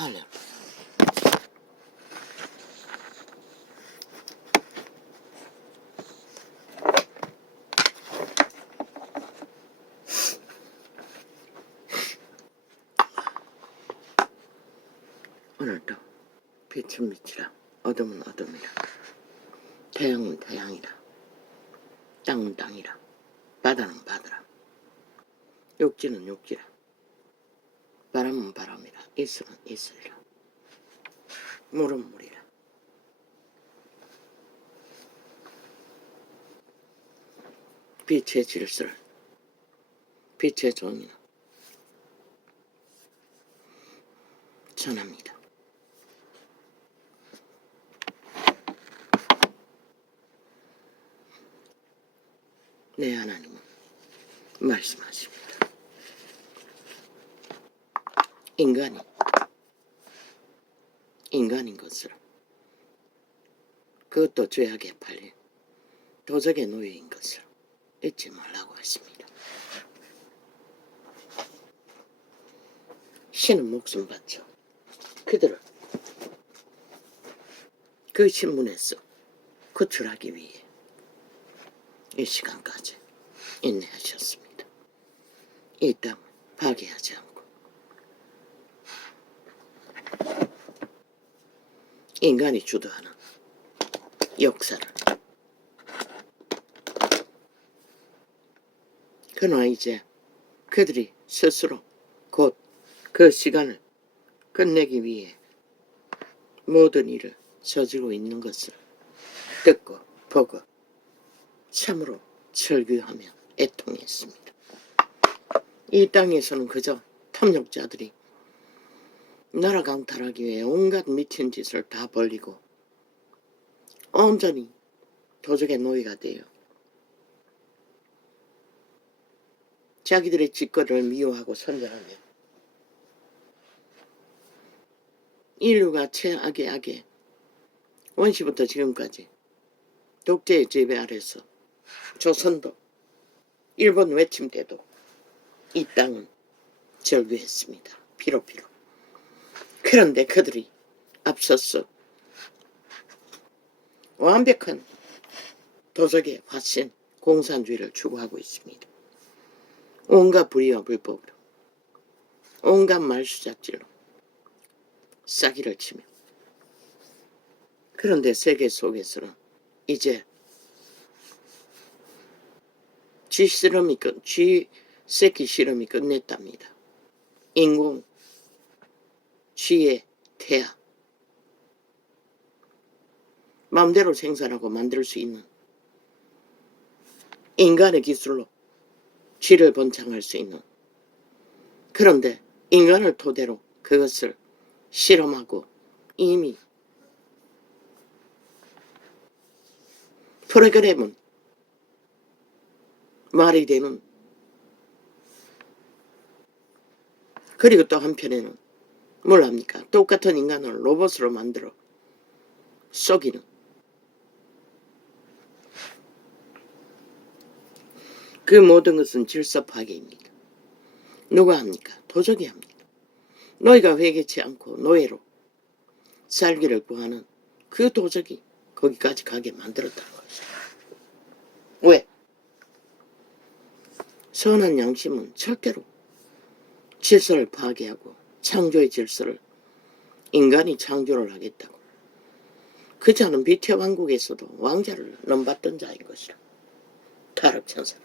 할래. 오늘도 빛은 빛이라 어둠은 어둠이라 태양은 태양이라 땅은 땅이라 바다는 바다라 육지는 육지라 바람은 바람이라 이슬은 이슬이라 물은 물이라 빛의 질서를 빛의 종이는 전합니다. 내 하나님은 말씀하십니다. 인간인 것을 그것도 죄악에 팔린 도적의 노예인 것을 잊지 말라고 하십니다. 신은 목숨 바쳐 그들을 그 신문에서 구출하기 위해 이 시간까지 인내하셨습니다. 이 땅을 파괴하지 않고 인간이 주도하는 역사를 그러나 이제 그들이 스스로 곧 그 시간을 끝내기 위해 모든 일을 저지르고 있는 것을 듣고 보고 참으로 절규하며 애통했습니다. 이 땅에서는 그저 탐욕자들이 나라 강탈하기 위해 온갖 미친 짓을 다 벌리고 온전히 도적의 노예가 되어 자기들의 짓거리를 미워하고 선전하며 인류가 최악의 악에 원시부터 지금까지 독재의 지배 아래서 조선도 일본 외침 때도 이 땅은 절규했습니다. 피로. 그런데 그들이 앞서서 완벽한 도적의 화신 공산주의를 추구하고 있습니다. 온갖 불의와 불법으로 온갖 말수작질로 싸기를 치며 그런데 세계 속에서는 이제 쥐새끼 실험이 끝냈답니다. 인공 쥐의 태아 마음대로 생산하고 만들 수 있는 인간의 기술로 쥐를 번창할 수 있는 그런데 인간을 토대로 그것을 실험하고 이미 프로그램은 말이 되는 그리고 또 한편에는 뭘 합니까? 똑같은 인간을 로봇으로 만들어 속이는 그 모든 것은 질서 파괴입니다. 누가 합니까? 도적이 합니다. 너희가 회개치 않고 노예로 살기를 구하는 그 도적이 거기까지 가게 만들었다는 것이죠. 왜? 선한 양심은 절대로 질서를 파괴하고 창조의 질서를 인간이 창조를 하겠다고 그 자는 빛의 왕국에서도 왕자를 넘봤던 자인 것이라. 타락천사라.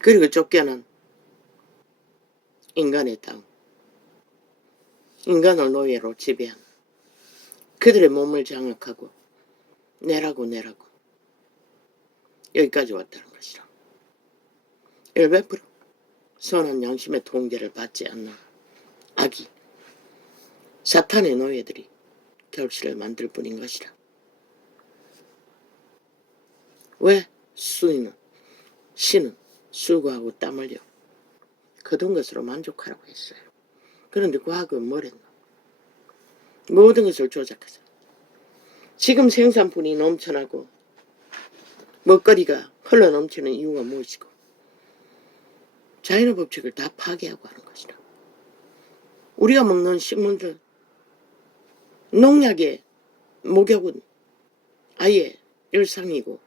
그리고 쫓겨난 인간의 땅, 인간을 노예로 지배한 그들의 몸을 장악하고 내라고 여기까지 왔다는 것이라. 100% 선한 양심의 통제를 받지 않는 악이 사탄의 노예들이 결실을 만들 뿐인 것이라. 왜 신은 수고하고 땀 흘려 거둔 것으로 만족하라고 했어요. 그런데 과학은 뭐랬노? 모든 것을 조작하자. 지금 생산분이 넘쳐나고 먹거리가 흘러넘치는 이유가 무엇이고 자연의 법칙을 다 파괴하고 하는 것이라. 우리가 먹는 식물들, 농약의 목욕은 아예 일상이고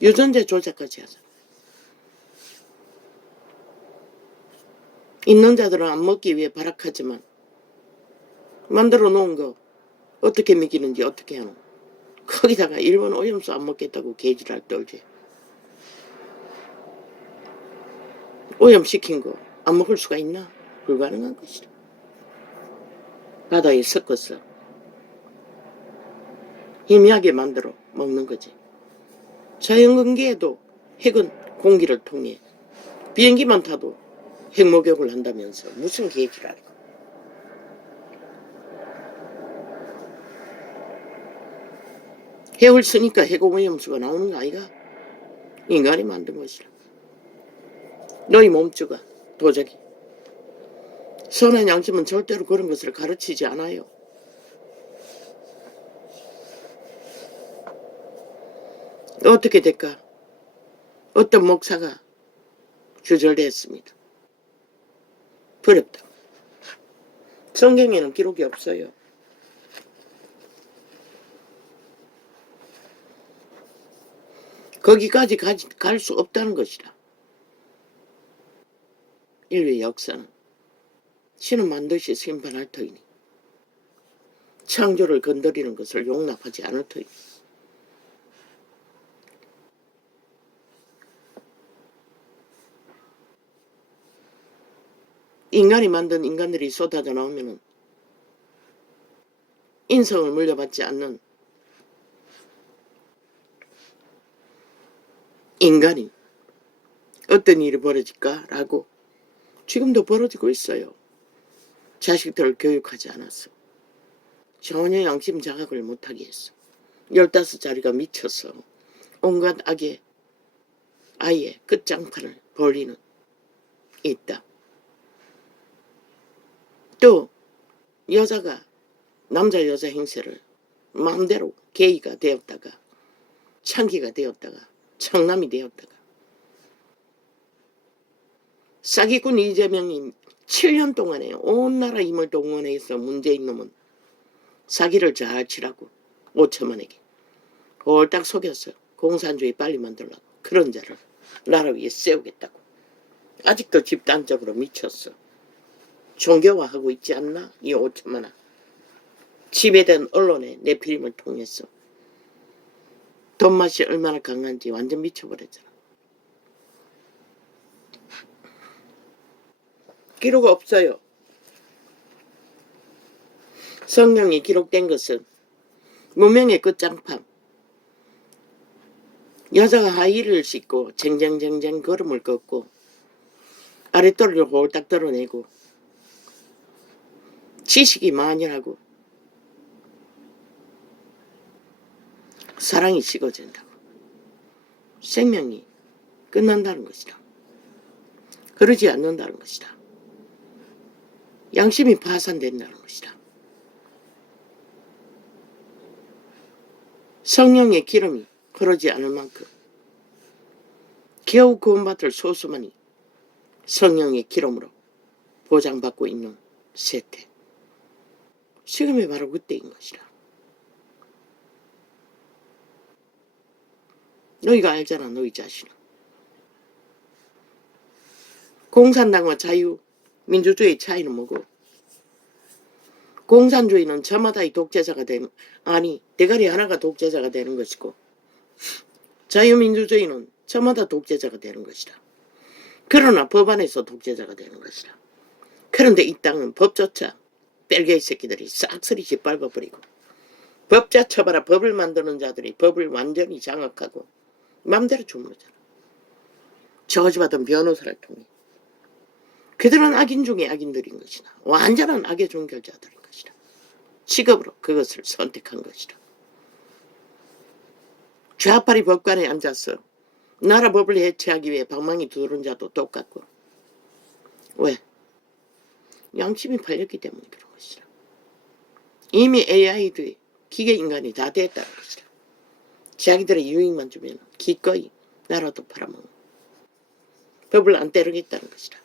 유전자 조작까지 하잖아. 있는 자들은 안 먹기 위해 발악하지만 만들어 놓은 거 어떻게 먹이는지 어떻게 하노. 거기다가 일본 오염수 안 먹겠다고 개지랄 떨지. 오염시킨 거 안 먹을 수가 있나? 불가능한 것이다. 바다에 섞어서 희미하게 만들어 먹는 거지. 자연근기에도 핵은 공기를 통해 비행기만 타도 핵목욕을 한다면서 무슨 개지랄이고. 핵을 쓰니까 핵오염수가 나오는 거 아이가? 인간이 만든 것이라. 너희 몸주가 도적이. 선한 양심은 절대로 그런 것을 가르치지 않아요. 어떻게 될까? 어떤 목사가 주절됐습니다. 부럽다. 성경에는 기록이 없어요. 거기까지 갈 수 없다는 것이라. 인류의 역사는 신은 반드시 심판할 터이니 창조를 건드리는 것을 용납하지 않을 터이니 인간이 만든 인간들이 쏟아져 나오면 인성을 물려받지 않는 인간이 어떤 일이 벌어질까라고 지금도 벌어지고 있어요. 자식들을 교육하지 않았어. 전혀 양심 자각을 못하게 했어. 15살짜리가 미쳐서 온갖 악의 아예 끝장판을 벌리는 있다. 또 여자가 남자 여자 행세를 마음대로 게이가 되었다가 창기가 되었다가 청남이 되었다가 사기꾼 이재명이 7년 동안에 온 나라 힘을 동원해서 문재인 놈은 사기를 잘 치라고 5천만에게 홀딱 속였어요. 공산주의 빨리 만들라고. 그런 자를 나라 위에 세우겠다고. 아직도 집단적으로 미쳤어. 종교화하고 있지 않나? 이 5천만원. 지배된 언론의 내피림을 통해서 돈맛이 얼마나 강한지 완전 미쳐버렸잖아. 기록 없어요. 성경에 기록된 것은 문명의 끝장판. 여자가 하이힐을 신고 쟁쟁쟁쟁 걸음을 걷고 아랫도리를 홀딱 드러내고 지식이 만연하고 사랑이 식어진다고. 생명이 끝난다는 것이다. 그러지 않는다는 것이다. 양심이 파산된다는 것이다. 성령의 기름이 흐르지 않을 만큼 겨우 구원받을 소수만이 성령의 기름으로 보장받고 있는 세태. 지금이 바로 그때인 것이다. 너희가 알잖아. 너희 자신은. 공산당과 자유민주주의의 차이는 뭐고? 공산주의는 저마다의 독재자가 되는, 아니 대가리 하나가 독재자가 되는 것이고 자유민주주의는 저마다 독재자가 되는 것이다. 그러나 법안에서 독재자가 되는 것이다. 그런데 이 땅은 법조차 뺄개이 새끼들이 싹쓸이 짓밟아버리고 법자 쳐봐라. 법을 만드는 자들이 법을 완전히 장악하고 마음대로 주무르잖아. 저주받은 변호사를 통해. 그들은 악인 중에 악인들인 것이다. 완전한 악의 종결자들인 것이다. 직업으로 그것을 선택한 것이다. 좌파리 법관에 앉아서 나라 법을 해체하기 위해 방망이 두드는 자도 똑같고. 왜? 양심이 팔렸기 때문에 그런 것이다. 이미 AI들이 기계인간이 다 됐다는 것이다. 자기들의 유익만 주면 기꺼이 나라도 팔아먹는. 법을 안 따르겠다는 것이다.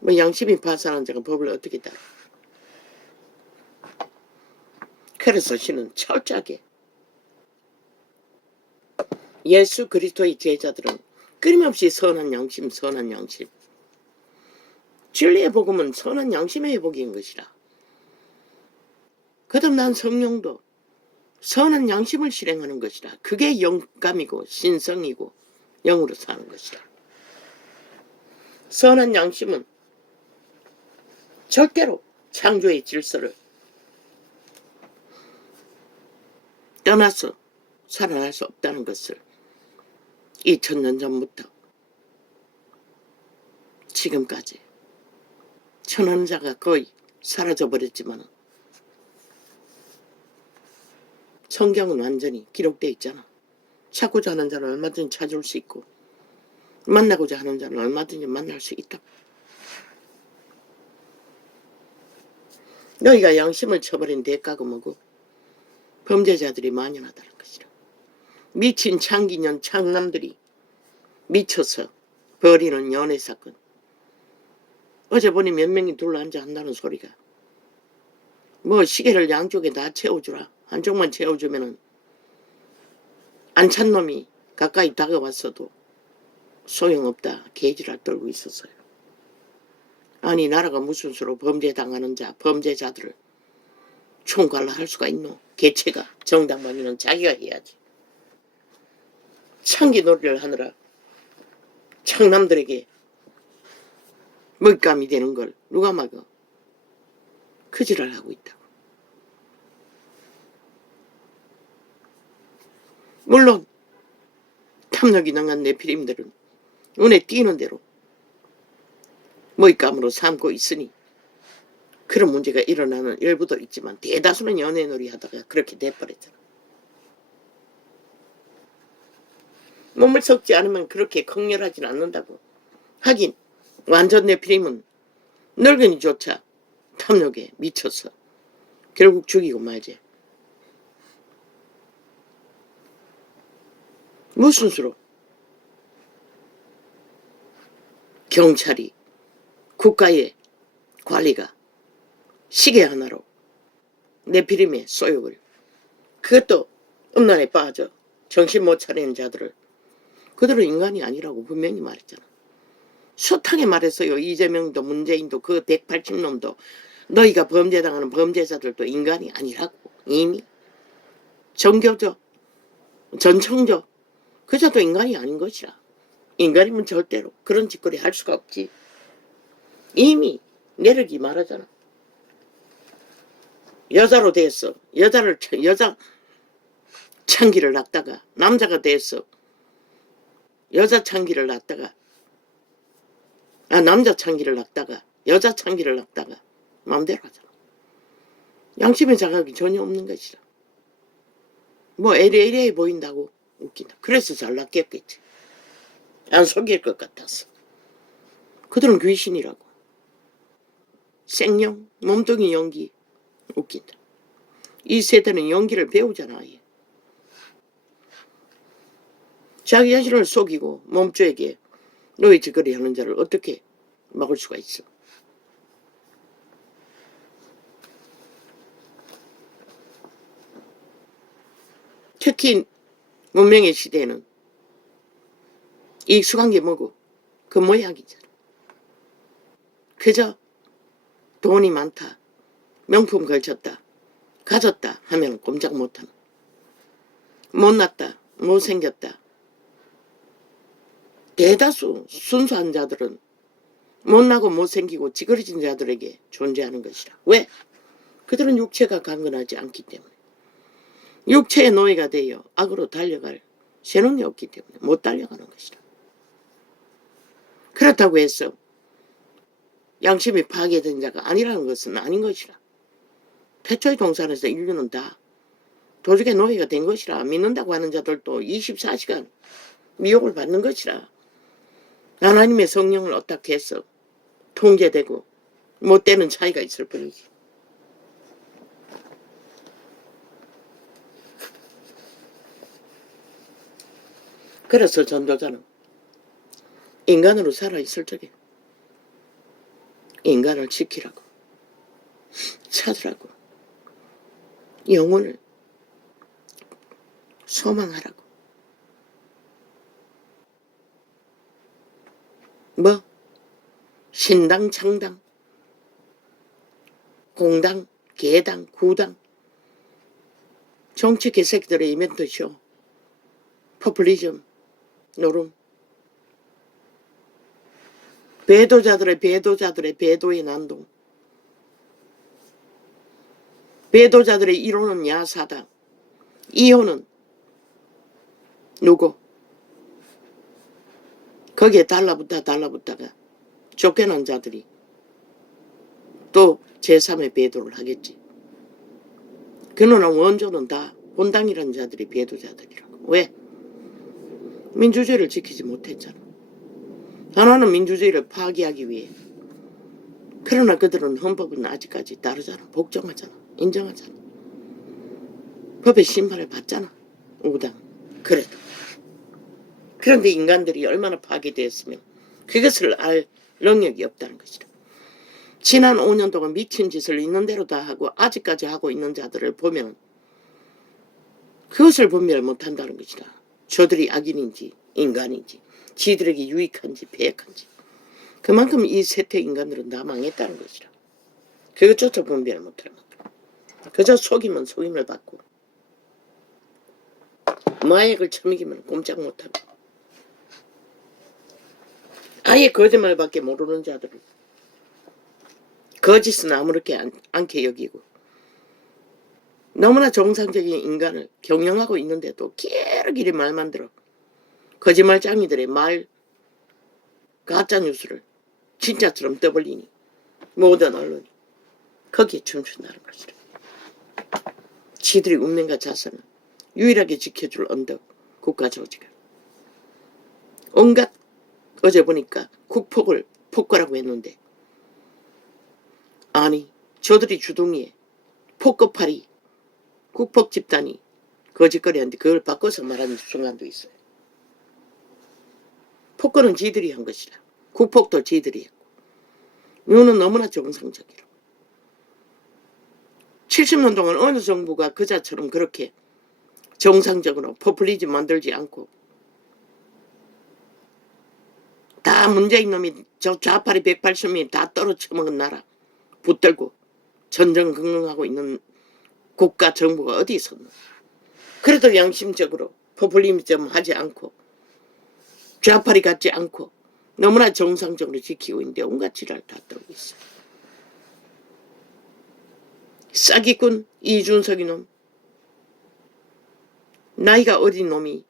뭐 양심이 파산한 자가 법을 어떻게 따라? 그래서 신은 철저하게 예수 그리스도의 제자들은 끊임없이 선한 양심, 선한 양심. 진리의 복음은 선한 양심의 회복인 것이라. 거듭난 성령도 선한 양심을 실행하는 것이라. 그게 영감이고 신성이고 영으로 사는 것이라. 선한 양심은 절대로 창조의 질서를 떠나서 살아날 수 없다는 것을 2000년 전부터 지금까지 천원자가 거의 사라져버렸지만 성경은 완전히 기록되어 있잖아. 찾고자 하는 자는 얼마든지 찾을 수 있고 만나고자 하는 자는 얼마든지 만날 수 있다. 너희가 양심을 쳐버린 대가가 뭐고 범죄자들이 만연하다는 것이라. 미친 창기년 창남들이 미쳐서 벌이는 연애사건. 어제 보니 몇 명이 둘러앉아 한다는 소리가 뭐 시계를 양쪽에 다 채워주라. 한쪽만 채워주면은 안 찬 놈이 가까이 다가왔어도 소용없다. 개지랄 떨고 있었어요. 아니 나라가 무슨 수로 범죄당하는 자, 범죄자들을 총괄할 수가 있노? 개체가 정당방위는 자기가 해야지. 창기놀이를 하느라 창남들에게 먹잇감이 되는 걸 누가 막어? 그지랄 하고 있다고. 물론 탐욕이 능한 네피림들은 눈에 띄는 대로 먹잇감으로 삼고 있으니 그런 문제가 일어나는 일부도 있지만 대다수는 연애놀이 하다가 그렇게 돼버렸잖아. 몸을 썩지 않으면 그렇게 극렬하진 않는다고. 하긴 완전 네피림은 늙은이조차 탐욕에 미쳐서 결국 죽이고 말지. 무슨 수로 경찰이 국가의 관리가 시계 하나로 네피림의 소욕을 그것도 음란에 빠져 정신 못 차리는 자들을 그들은 인간이 아니라고 분명히 말했잖아. 숱하게 말했어요. 이재명도 문재인도 그 180놈도 너희가 범죄당하는 범죄자들도 인간이 아니라고. 이미 정교조 전청조 그자도 인간이 아닌 것이라. 인간이면 절대로 그런 짓거리 할 수가 없지. 이미 내력이 말하잖아. 여자로 됐어. 여자 창기를 낳다가 남자가 됐어. 여자 창기를 낳다가 남자 창기를 낳다가 여자 창기를 낳다가 마음대로 하잖아. 양심의 자각이 전혀 없는 것이라. 뭐 애리애리해 보인다고 웃긴다. 그래서 잘 낳겠겠지. 안 속일 것 같아서. 그들은 귀신이라고. 생령, 몸뚱이 연기 웃긴다. 이 세대는 연기를 배우잖아. 아예. 자기 자신을 속이고 몸주에게 너희 짓거리 하는 자를 어떻게 막을 수가 있어. 특히 문명의 시대에는 익숙한 게 뭐고 그 모양이잖아. 그저 돈이 많다, 명품 걸쳤다, 가졌다 하면 꼼짝 못하는, 못났다, 못생겼다. 대다수 순수한 자들은 못나고 못생기고 찌그러진 자들에게 존재하는 것이라. 왜? 그들은 육체가 강건하지 않기 때문에. 육체의 노예가 되어 악으로 달려갈 세능이 없기 때문에 못 달려가는 것이라. 그렇다고 해서 양심이 파괴된 자가 아니라는 것은 아닌 것이라. 태초의 동산에서 인류는 다 도적의 노예가 된 것이라. 믿는다고 하는 자들도 24시간 미혹을 받는 것이라. 하나님의 성령을 어떻게 해서 통제되고 못 되는 차이가 있을 뿐이지. 그래서 전도자는 인간으로 살아있을 적에 인간을 지키라고, 찾으라고, 영혼을 소망하라고. 뭐 신당, 창당, 공당, 개당, 구당, 정치 개새끼들의 이벤트쇼, 포퓰리즘, 노름, 배도자들의 배도의 난동, 배도자들의 이론은 야사다. 이혼은 누구? 거기에 달라붙다가 쫓겨난 자들이 또 제3의 배도를 하겠지. 그러나 원조는 다 본당이라는 자들이 배도자들이라고. 왜? 민주주의를 지키지 못했잖아. 하나는 민주주의를 파기하기 위해. 그러나 그들은 헌법은 아직까지 따르잖아. 복종하잖아. 인정하잖아. 법의 심판을 받잖아. 우당. 그래도. 그런데 인간들이 얼마나 파괴되었으면 그것을 알 능력이 없다는 것이다. 지난 5년 동안 미친 짓을 있는 대로 다 하고 아직까지 하고 있는 자들을 보면 그것을 분별 못한다는 것이다. 저들이 악인인지 인간인지 지들에게 유익한지 배역한지 그만큼 이 세태 인간들은 다 망했다는 것이다. 그것조차 분별 못하는 것이다. 그저 속이면 속임을 받고 마약을 처먹이면 꼼짝 못하고 아예 거짓말밖에 모르는 자들은 거짓은 아무렇게 않게 여기고 너무나 정상적인 인간을 경영하고 있는데도 길어길이 말만 들어 거짓말장이들의 말 가짜뉴스를 진짜처럼 떠벌리니 모든 언론이 거기에 춤춘다는 것이다. 지들이 운명과 자산을 유일하게 지켜줄 언덕 국가조직을 온갖 어제 보니까 국폭을 폭거라고 했는데 아니 저들이 주둥이에 폭거팔이 국폭 집단이 거짓거리하는데 그걸 바꿔서 말하는 순간도 있어요. 폭거는 지들이 한 것이라 국폭도 지들이 했고 이거는 너무나 정상적이라 70년 동안 어느 정부가 그자처럼 그렇게 정상적으로 포퓰리즘 만들지 않고 다 문재인 놈이 저 좌파리 180명이 다 떨어쳐먹은 나라 붙들고 전전긍긍하고 있는 국가 정부가 어디 있었나. 그래도 양심적으로 포퓰리즘 하지 않고 좌파리 같지 않고 너무나 정상적으로 지키고 있는데 온갖 지랄 다 떨고 있어. 싸기꾼 이준석이 놈 나이가 어린 놈이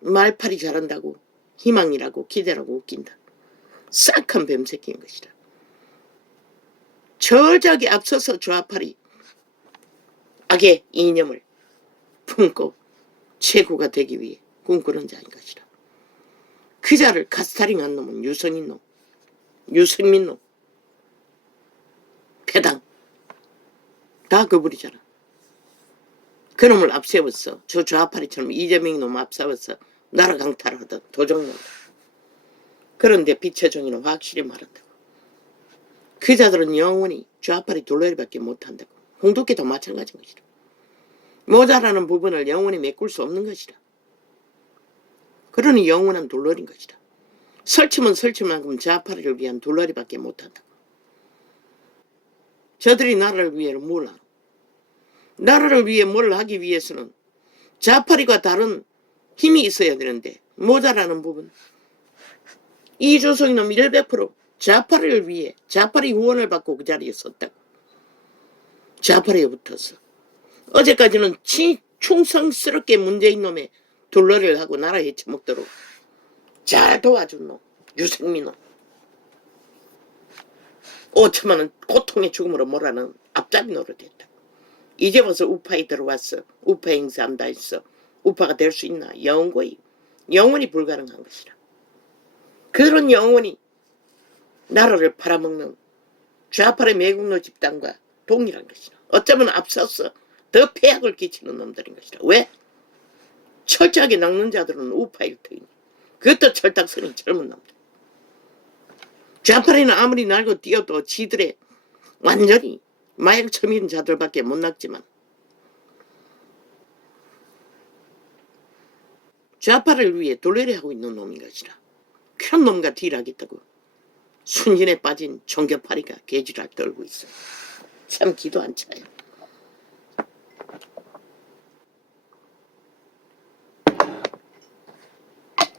말팔이 잘한다고 희망이라고 기대라고 웃긴다. 싹한 뱀새끼인 것이다. 저작이 앞서서 좌파리 악의 이념을 품고 최고가 되기 위해 꿈꾸는 자인 것이다. 그 자를 가스타링한 놈은 유승민 놈, 패당 다 그불이잖아. 그놈을 앞세웠어. 저 좌파리처럼 이재명 놈 앞세웠어. 나라 강탈하던 도적놈. 그런데 비춰종이는 확실히 말한다고. 그 자들은 영원히 좌파리 둘러리밖에 못한다고. 홍두깨도 마찬가지인 것이다. 모자라는 부분을 영원히 메꿀 수 없는 것이다. 그러니 영원한 둘러리인 것이다. 설치면 설치만큼 좌파리를 위한 둘러리밖에 못한다고. 저들이 나라를 위해 뭘 하노? 나라를 위해 뭘 하기 위해서는 좌파리가 다른 힘이 있어야 되는데 모자라는 부분 이준석이 놈 100% 좌파리를 위해 좌파리 후원을 받고 그 자리에 섰다고. 좌파리에 붙었어. 어제까지는 충성스럽게 문재인 놈의 둘러리를 하고 나라 헤쳐먹도록 잘 도와준 놈 유승민 놈 5천만 원 고통의 죽음으로 몰아는 앞잡이 노릇했다. 이제 와서 우파에 들어왔어. 우파 행사한다 했어. 우파가 될 수 있나? 영원히 불가능한 것이라. 그런 영원히 나라를 팔아먹는 좌파의 매국노 집단과 동일한 것이라. 어쩌면 앞서서 더 폐악을 끼치는 놈들인 것이라. 왜? 철저하게 낚는 자들은 우파일 터이니. 그것도 철딱서니 젊은 놈들. 좌파리는 아무리 날고 뛰어도 지들의 완전히 마약 처먹은 자들밖에 못 낚지만 좌파를 위해 돌레리하고 있는 놈인 것이라. 그런 놈과 딜하겠다고 순진에 빠진 종교파리가 개지랄 떨고 있어. 참 기도 안 차요.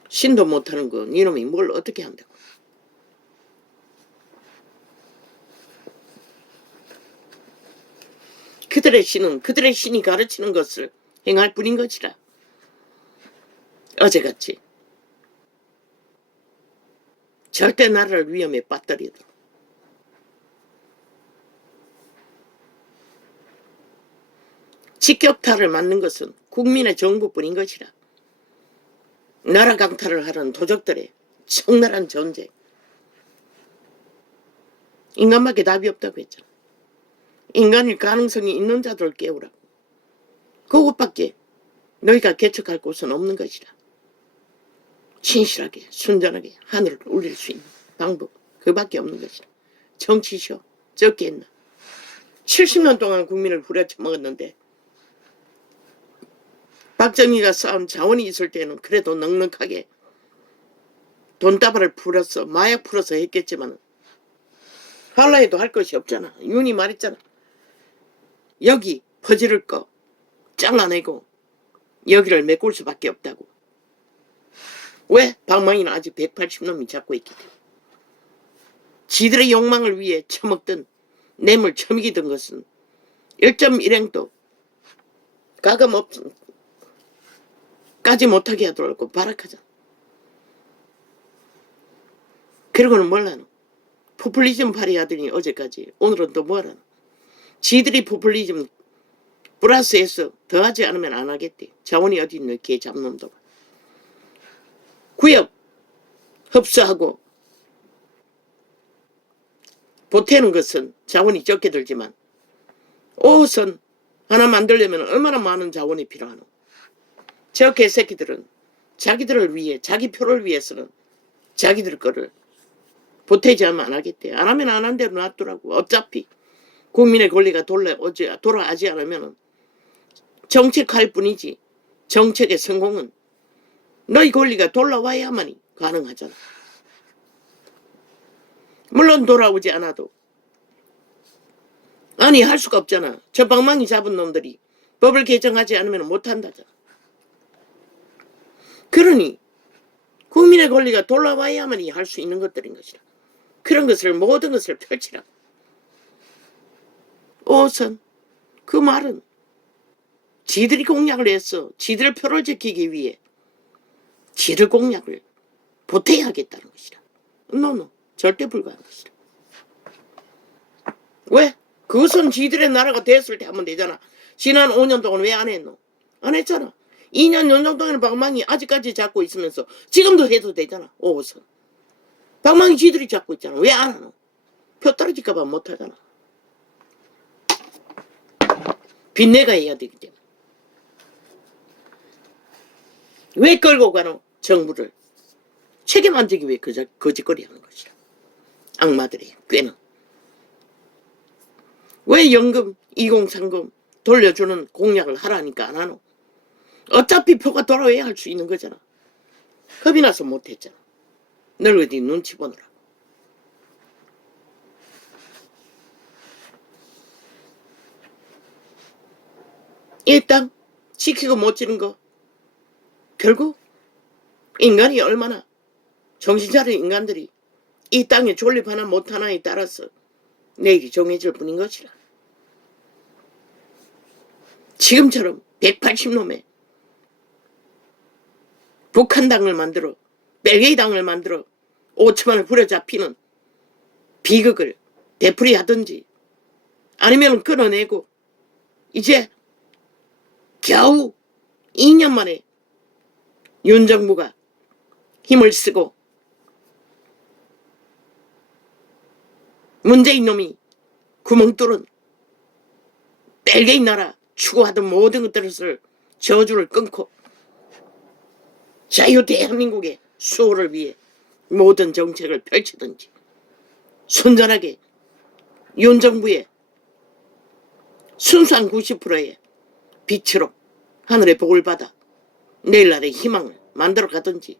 신도 못하는 거 니놈이 뭘 어떻게 한다고. 그들의 신은 그들의 신이 가르치는 것을 행할 뿐인 것이라. 어제같이 절대 나라를 위험에 빠뜨리도록 직격탄을 맞는 것은 국민의 정부뿐인 것이라. 나라 강탈을 하는 도적들의 적나라한 전쟁. 인간밖에 답이 없다고 했잖아. 인간일 가능성이 있는 자들을 깨우라고. 그것밖에 너희가 개척할 곳은 없는 것이라. 신실하게 순전하게 하늘을 울릴 수 있는 방법 그밖에 없는 것이라. 정치쇼 적게 했나. 70년 동안 국민을 후려쳐먹었는데 박정희가 쌓은 자원이 있을 때는 그래도 넉넉하게 돈다발을 풀어서 마약 풀어서 했겠지만 할라 해도 할 것이 없잖아. 윤이 말했잖아. 여기 퍼지를 거 잘라내고 여기를 메꿀 수밖에 없다고. 왜? 방망이는 아직 180놈이 잡고 있기 때문에. 지들의 욕망을 위해 처먹던 뇌물 처먹이던 것은 1.1행도 가감 까지 못하게 하더라고. 발악하잖아. 그러고는 뭘라노? 포퓰리즘 발휘하더니 어제까지. 오늘은 또 뭐라노? 지들이 포퓰리즘 플러스해서 더하지 않으면 안 하겠대. 자원이 어디 있는 개 잡놈도. 구역 흡수하고 보태는 것은 자원이 적게 들지만 5호선 하나 만들려면 얼마나 많은 자원이 필요하노? 저 개새끼들은 자기들을 위해 자기 표를 위해서는 자기들 거를 보태지 않으면 안 하겠대. 안 하면 안 한 대로 놔두라고. 어차피 국민의 권리가 돌아가지 않으면 정책할 뿐이지 정책의 성공은 너희 권리가 돌아와야만이 가능하잖아. 물론 돌아오지 않아도 아니 할 수가 없잖아. 저 방망이 잡은 놈들이 법을 개정하지 않으면 못한다잖아. 그러니 국민의 권리가 돌아와야만이 할 수 있는 것들인 것이라. 그런 것을 모든 것을 펼치라. 오선 그 말은 지들이 공약을 했어. 지들 표를 지키기 위해 지들 공약을 보태야 하겠다는 것이라. 노노 절대 불가한 것이라. 왜? 그것은 지들의 나라가 됐을 때 하면 되잖아. 지난 5년 동안 왜 안 했노? 안 했잖아. 2년 연정 동안에 방망이 아직까지 잡고 있으면서 지금도 해도 되잖아. 5호선. 방망이 지들이 잡고 있잖아. 왜 안 하노? 표 떨어질까봐 못하잖아. 빚내가 해야 되기 때문에. 왜 끌고 가노? 정부를. 책임 안 지기 위해 거짓거리 하는 것이라. 악마들이 꽤는. 왜 연금 2030 돌려주는 공약을 하라니까 안 하노? 어차피 표가 돌아와야 할 수 있는 거잖아. 겁이 나서 못했잖아. 널어디 눈치 보느라. 이 땅 지키고 못 지는 거 결국 인간이 얼마나 정신 차린 인간들이 이 땅에 존립하나 못하나에 따라서 내일이 정해질 뿐인 것이라. 지금처럼 180놈의 북한당을 만들어 벨기에당을 만들어 5천만을 부려잡히는 비극을 되풀이하든지 아니면 끊어내고 이제 겨우 2년 만에 윤 정부가 힘을 쓰고 문재인 놈이 구멍 뚫은 벨기에 나라 추구하던 모든 것들을 저주를 끊고 자유 대한민국의 수호를 위해 모든 정책을 펼치든지 순전하게 윤 정부의 순수한 90%의 빛으로 하늘의 복을 받아 내일날의 희망을 만들어 가든지.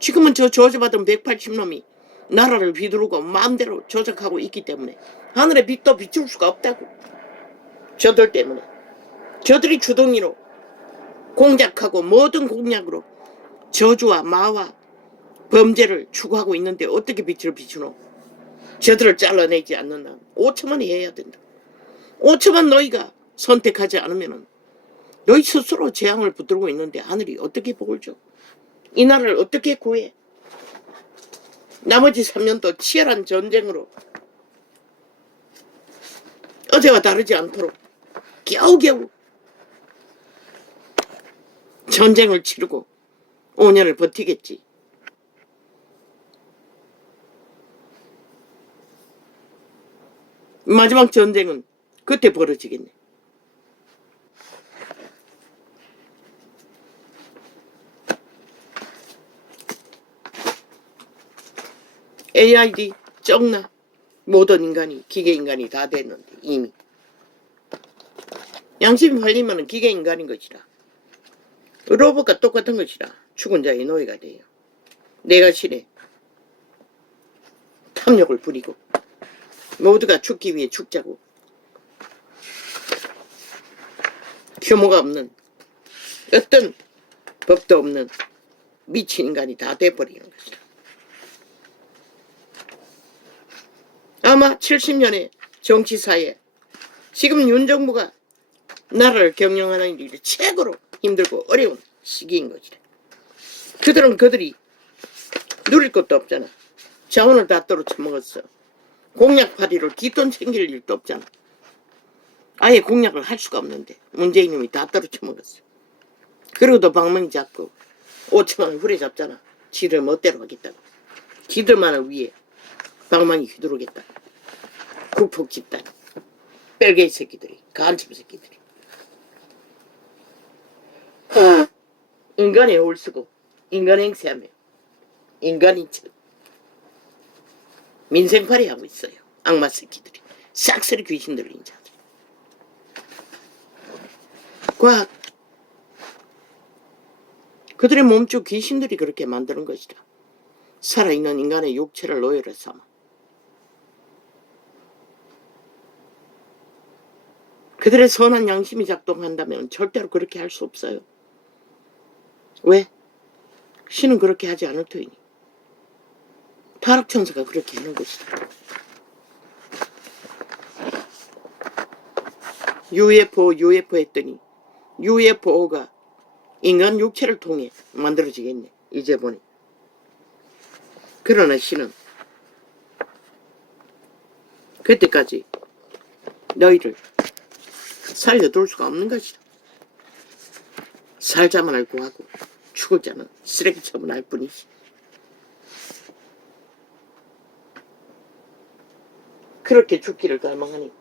지금은 저 저주받은 180놈이 나라를 휘두르고 마음대로 조작하고 있기 때문에 하늘의 빛도 비출 수가 없다고. 저들 때문에. 저들이 주둥이로 공작하고 모든 공략으로 저주와 마와 범죄를 추구하고 있는데 어떻게 빛을 비추노? 저들을 잘라내지 않는 한 5천만이 해야 된다. 5천만 너희가 선택하지 않으면 너희 스스로 재앙을 붙들고 있는데 하늘이 어떻게 복을 줘? 이 나라를 어떻게 구해? 나머지 3년도 치열한 전쟁으로 어제와 다르지 않도록 겨우겨우 전쟁을 치르고 5년을 버티겠지. 마지막 전쟁은 그때 벌어지겠네. AID 쩍나 모든 인간이 기계인간이 다 됐는데 이미 양심이 팔리면 기계인간인 것이라. 로봇과 똑같은 것이라. 죽은 자의 노예가 돼요. 내가 실에 탐욕을 부리고 모두가 죽기 위해 죽자고 규모가 없는 어떤 법도 없는 미친 인간이 다 돼버리는 것이다. 아마 70년의 정치사에 지금 윤 정부가 나라를 경영하는 일이 최고로 힘들고 어려운 시기인 것이다. 그들은 그들이 누릴 것도 없잖아. 자원을 다 떨어쳐먹었어. 공약파리로 뒷돈 챙길 일도 없잖아. 아예 공약을 할 수가 없는데 문재인님이 다 떨어쳐먹었어. 그리고도 방망이 잡고 5천만 원 후려 잡잖아. 지들 멋대로 하겠다고. 지들만을 위해 방망이 휘두르겠다. 국폭 집단. 뺄개이 새끼들이. 간첩 새끼들이. 인간의 올 쓰고 인간 행세하며 인간인 척 민생팔이 하고 있어요. 악마 새끼들이. 싹쓸이 귀신 들린 자들. 과학. 그들의 몸쪽 귀신들이 그렇게 만드는 것이다. 살아있는 인간의 육체를 노예로 삼아. 그들의 선한 양심이 작동한다면 절대로 그렇게 할 수 없어요. 왜? 신은 그렇게 하지 않을 터이니. 타락천사가 그렇게 하는 것이다. UFO 했더니 UFO가 인간 육체를 통해 만들어지겠네. 이제 보니. 그러나 신은 그때까지 너희를 살려둘 수가 없는 것이다. 살자만 알고 하고 죽을 자는 쓰레기 처분할 뿐이지. 그렇게 죽기를 갈망하니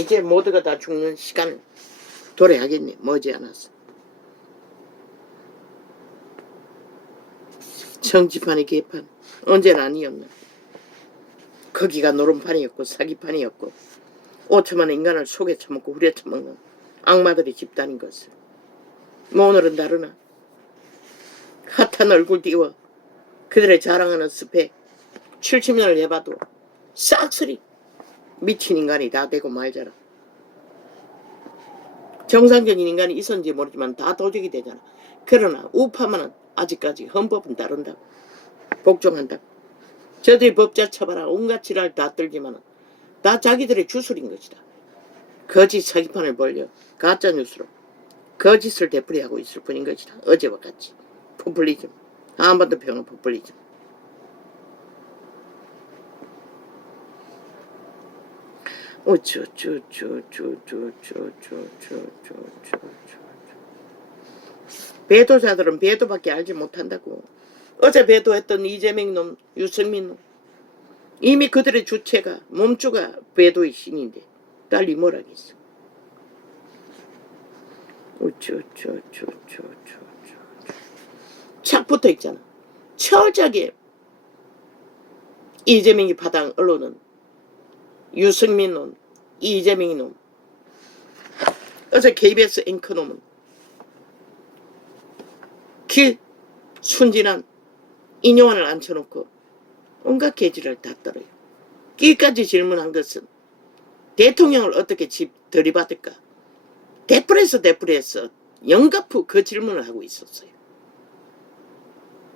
이제 모두가 다 죽는 시간을 도래하겠네. 머지않았어. 정치판의 개판 언제나 아니었나. 거기가 노름판이었고 사기판이었고 5천만의 인간을 속에 처먹고 후려쳐먹는 악마들의 집단인 것을. 뭐 오늘은 다르나. 핫한 얼굴 띄워 그들의 자랑하는 스펙 70년을 해봐도 싹쓸이 미친 인간이 다 되고 말잖아. 정상적인 인간이 있었는지 모르지만 다 도적이 되잖아. 그러나 우파만은 아직까지 헌법은 따른다고. 복종한다고. 저들이 법자 처벌하고 온갖 지랄 다 떨지만은 다 자기들의 주술인 것이다. 거짓 사기판을 벌려 가짜뉴스로 거짓을 되풀이하고 있을 뿐인 것이다. 어제와 같이. 포퓰리즘. 한반도 표현은 포퓰리즘. 배도자들은 배도밖에 알지 못한다고. 어제 배도했던 이재명 놈, 유승민 놈. 이미 그들의 주체가 몸주가 배도의 신인데 딸이 뭐라겠어. 착 붙어있잖아. 철저하게 이재명이 파당 언론은 유승민 놈, 이재명이 놈. 어제 KBS 앵커 놈은 그 순진한 인용환을 앉혀놓고 온갖 계지를 다 떨어요. 여기까지 질문한 것은 대통령을 어떻게 들이받을까? 데프레서 영가프 그 질문을 하고 있었어요.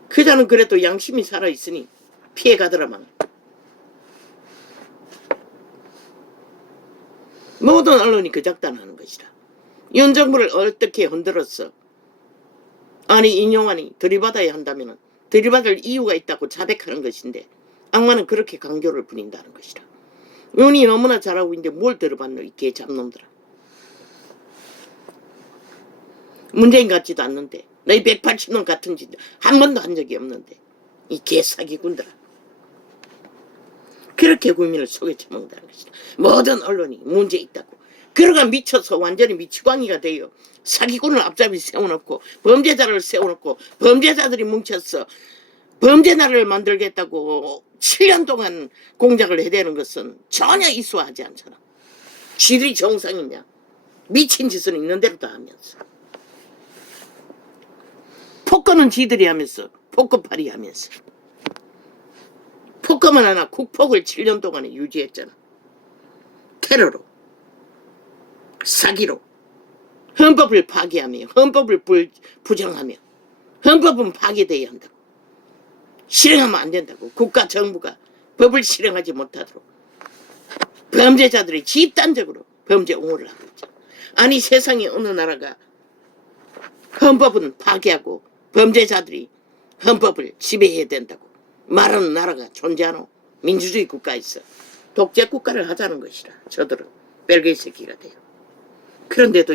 그자는 그래도 양심이 살아있으니 피해가더라만. 모든 언론이 그 작단하는 것이다. 윤 정부를 어떻게 흔들었어? 아니 인용환이 들이받아야 한다면 들이받을 이유가 있다고 자백하는 것인데 악마는 그렇게 강교를 부린다는 것이다. 윤이 너무나 잘하고 있는데 뭘 들어봤노 이 개 잡놈들아. 문재인 같지도 않는데 너희 180년 같은 짓 한 번도 한 적이 없는데 이 개사기꾼들아. 그렇게 국민을 속에 처먹는다는 것이다. 모든 언론이 문제 있다고. 그러가 미쳐서 완전히 미치광이가 돼요. 사기꾼을 앞잡이 세워놓고 범죄자를 세워놓고 범죄자들이 뭉쳐서 범죄나라를 만들겠다고 7년 동안 공작을 해대는 것은 전혀 이수하지 않잖아. 쥐들이 정상이냐. 미친 짓은 있는 대로 다 하면서. 폭거는 지들이 하면서 폭거팔이 하면서. 폭거만 하나 국폭을 7년 동안에 유지했잖아. 테러로 사기로 헌법을 파기하며 헌법을 부정하며 헌법은 파기돼야 한다고. 실행하면 안 된다고. 국가 정부가 법을 실행하지 못하도록 범죄자들이 집단적으로 범죄 옹호를 하고 있죠. 아니 세상에 어느 나라가 헌법은 파기하고 범죄자들이 헌법을 지배해야 된다고 말하는 나라가 존재하노? 민주주의 국가에서 독재 국가를 하자는 것이라. 저들은 벨기에 새끼가 돼요. 그런데도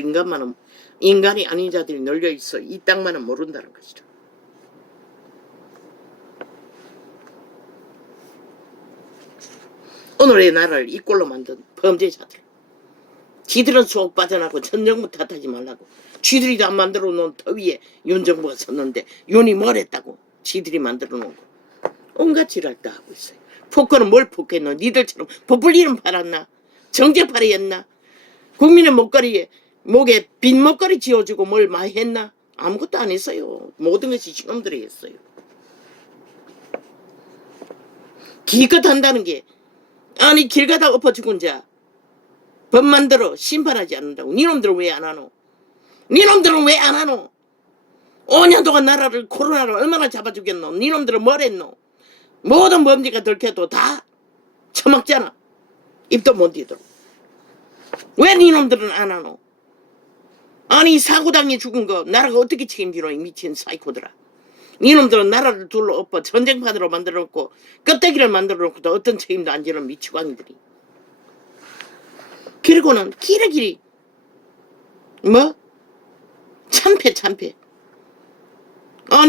인간이 아닌 자들이 널려있어 이 땅만은 모른다는 것이라. 오늘의 나라를 이 꼴로 만든 범죄자들. 지들은 속 빠져나고 전 정부 탓하지 말라고. 지들이 다 만들어 놓은 터 위에 윤 정부가 섰는데 윤이 뭘 했다고. 지들이 만들어 놓은 거. 온갖 지랄 다 하고 있어요. 폭거는 뭘 폭했노? 니들처럼 populism 팔았나? 정제팔이 했나? 국민의 목에 빈 목걸이 지어주고 뭘 많이 했나? 아무것도 안 했어요. 모든 것이 시놈들이 했어요. 기껏 한다는 게 아니 길 가다 엎어 죽은 자 법 만들어 심판하지 않는다고. 니놈들은 왜 안 하노? 니놈들은 왜 안 하노? 5년 동안 나라를 코로나로 얼마나 잡아주겠노? 니놈들은 뭘 했노? 모든 범죄가 들켜도 다 처먹잖아. 입도 못 띄도록. 왜 니놈들은 안 하노? 아니 사고당해 죽은 거 나라가 어떻게 책임지노? 이 미친 사이코들아. 니놈들은 나라를 둘러 엎어 전쟁판으로 만들어놓고 껍데기를 만들어놓고도 어떤 책임도 안 지는 미치광이들이. 그리고는 끼리끼리 뭐? 참패